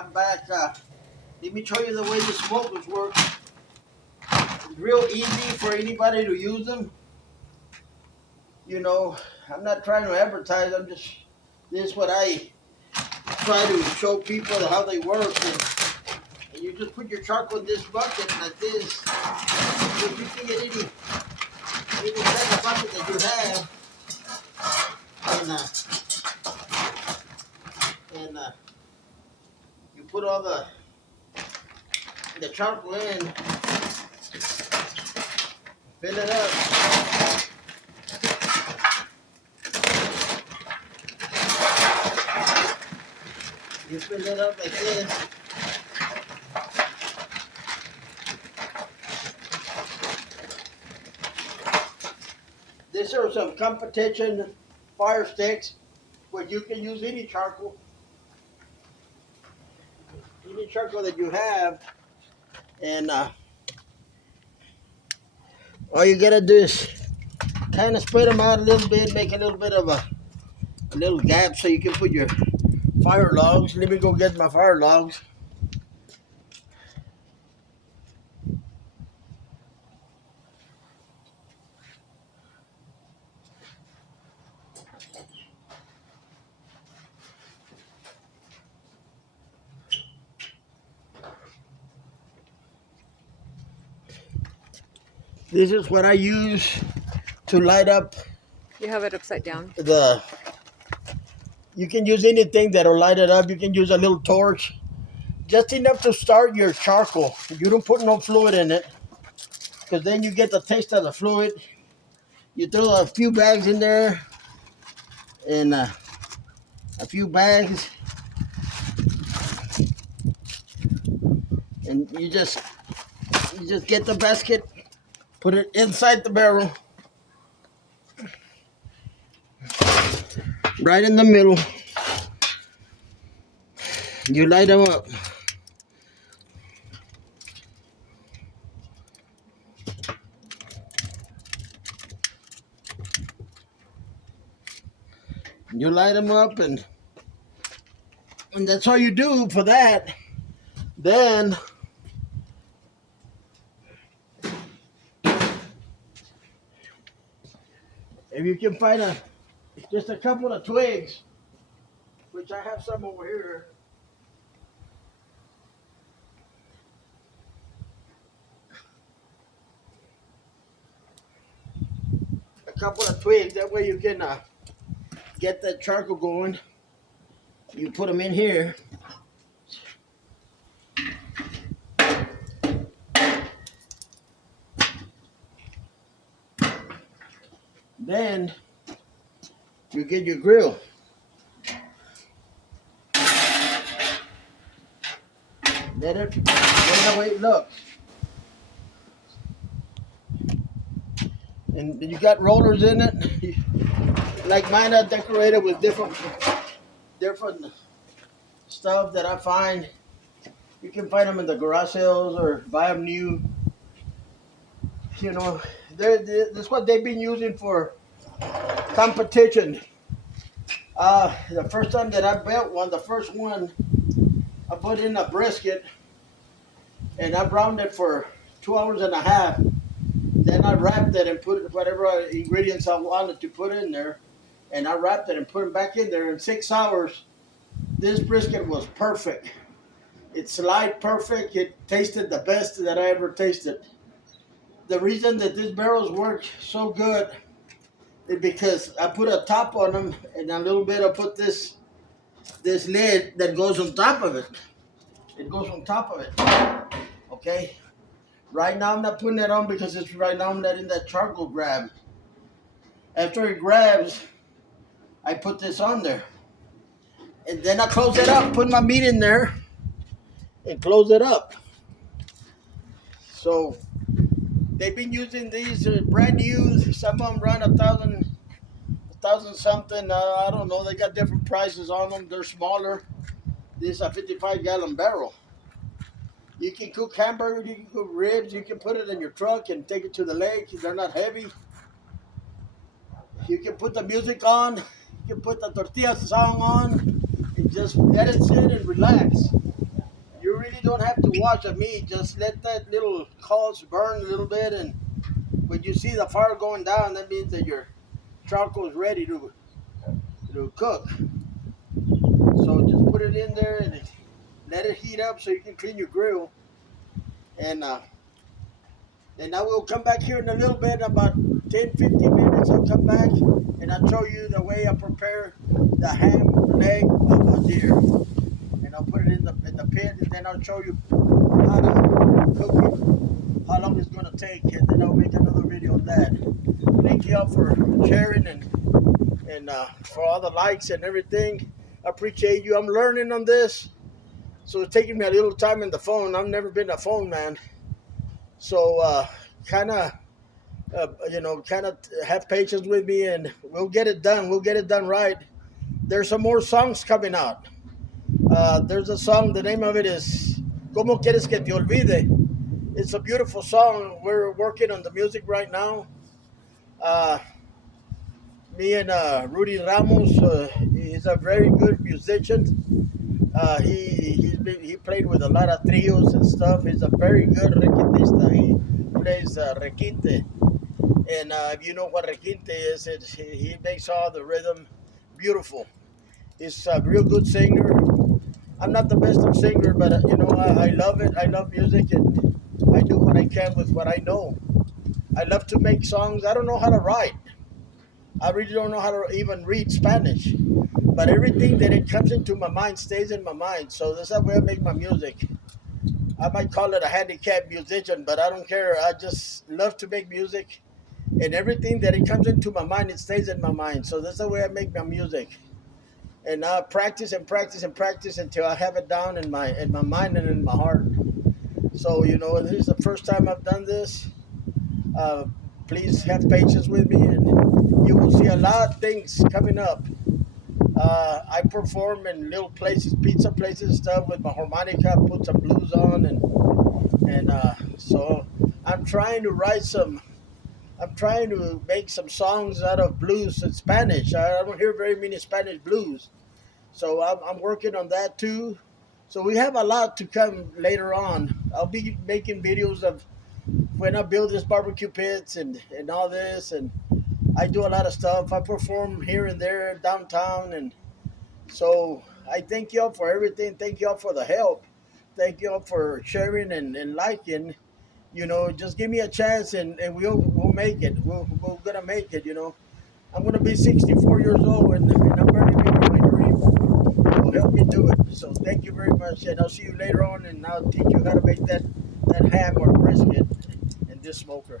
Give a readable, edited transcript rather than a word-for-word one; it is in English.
I'm back. Let me show you the way the smokers work. It's real easy for anybody to use them. You know, I'm not trying to advertise. This is what I try to show people how they work. And you just put your charcoal in this bucket like this. If you can get any type of bucket that you have, and you put all the charcoal in, fill it up. You fill it up like this. These are some competition fire sticks, where you can use any charcoal that you have, and all you gotta do is kind of spread them out a little bit, make a little bit of a little gap so you can put your fire logs. Let me go get my fire logs. This is what I use to light up. You have it upside down. You can use anything that'll light it up. You can use a little torch, just enough to start your charcoal. You don't put no fluid in it, because then you get the taste of the fluid. You throw a few bags in there, and a few bags, and you just get the basket, put it inside the barrel, right in the middle. You light them up. You light them up, and that's all you do for that. Then if you can find just a couple of twigs, which I have some over here. A couple of twigs, that way you can get that charcoal going. You put them in here. Then you get your grill. That's the way it looks. And you got rollers in it. Like mine are decorated with different stuff that I find. You can find them in the garage sales or buy them new. You know, that's what they've been using for competition. The first time that I built one, the first one, I put in a brisket, and I browned it for 2 hours and a half. Then I wrapped it and put whatever ingredients I wanted to put in there, and I wrapped it and put them back in there. In 6 hours, this brisket was perfect. It slid perfect. It tasted the best that I ever tasted. The reason that these barrels work so good is because I put a top on them, and a little bit I put this lid that goes on top of it. It goes on top of it. Okay? Right now I'm not putting that on because right now I'm letting that charcoal grab. After it grabs, I put this on there. And then I close it up, put my meat in there, and close it up. So they've been using these brand new. Some of them run $1,000 something. I don't know. They got different prices on them. They're smaller. This is a 55-gallon barrel. You can cook hamburgers, you can cook ribs, you can put it in your truck and take it to the lake. They're not heavy. You can put the music on, you can put the tortilla song on, and just let it sit and relax. really don't have to wash the meat. Just let that little coals burn a little bit, and when you see the fire going down, that means that your charcoal is ready to cook. So just put it in there and let it heat up so you can clean your grill. And then I will come back here in a little bit, about 10-15 minutes. I'll come back and I'll show you the way I prepare the ham leg of a deer. And I'll put it in the pit, and then I'll show you how to cook it, how long it's going to take, and then I'll make another video on that. Thank you all for sharing and for all the likes and everything. I appreciate you. I'm learning on this, so it's taking me a little time in the phone. I've never been a phone man, so kind of have patience with me, and we'll get it done. We'll get it done right. There's some more songs coming out. There's a song, the name of it is ¿Cómo quieres que te olvide? It's a beautiful song. We're working on the music right now. Me and Rudy Ramos, he's a very good musician. He played with a lot of trios and stuff. He's a very good requintista. He plays requinte. And if you know what requinte is, he makes all the rhythm beautiful. He's a real good singer. I'm not the best of singer, but I love it. I love music, and I do what I can with what I know. I love to make songs. I don't know how to write. I really don't know how to even read Spanish. But everything that it comes into my mind stays in my mind. So that's the way I make my music. I might call it a handicapped musician, but I don't care. I just love to make music. And everything that it comes into my mind, it stays in my mind. So that's the way I make my music. And I practice and practice and practice until I have it down in my mind and in my heart. So, this is the first time I've done this. Please have patience with me, and you will see a lot of things coming up. I perform in little places, pizza places and stuff with my harmonica, put some blues on, and so I'm trying to make some songs out of blues in Spanish. I don't hear very many Spanish blues. So I'm working on that too. So we have a lot to come later on. I'll be making videos of when I build this barbecue pits and all this. And I do a lot of stuff. I perform here and there downtown. And so I thank y'all for everything. Thank y'all for the help. Thank y'all for sharing and liking. Just give me a chance, and we'll make it. We're gonna make it. I'm gonna be 64 years old, and I'm ready to make my dream. Will help me do it. So thank you very much, and I'll see you later on, and I'll teach you how to make that ham or brisket in this smoker.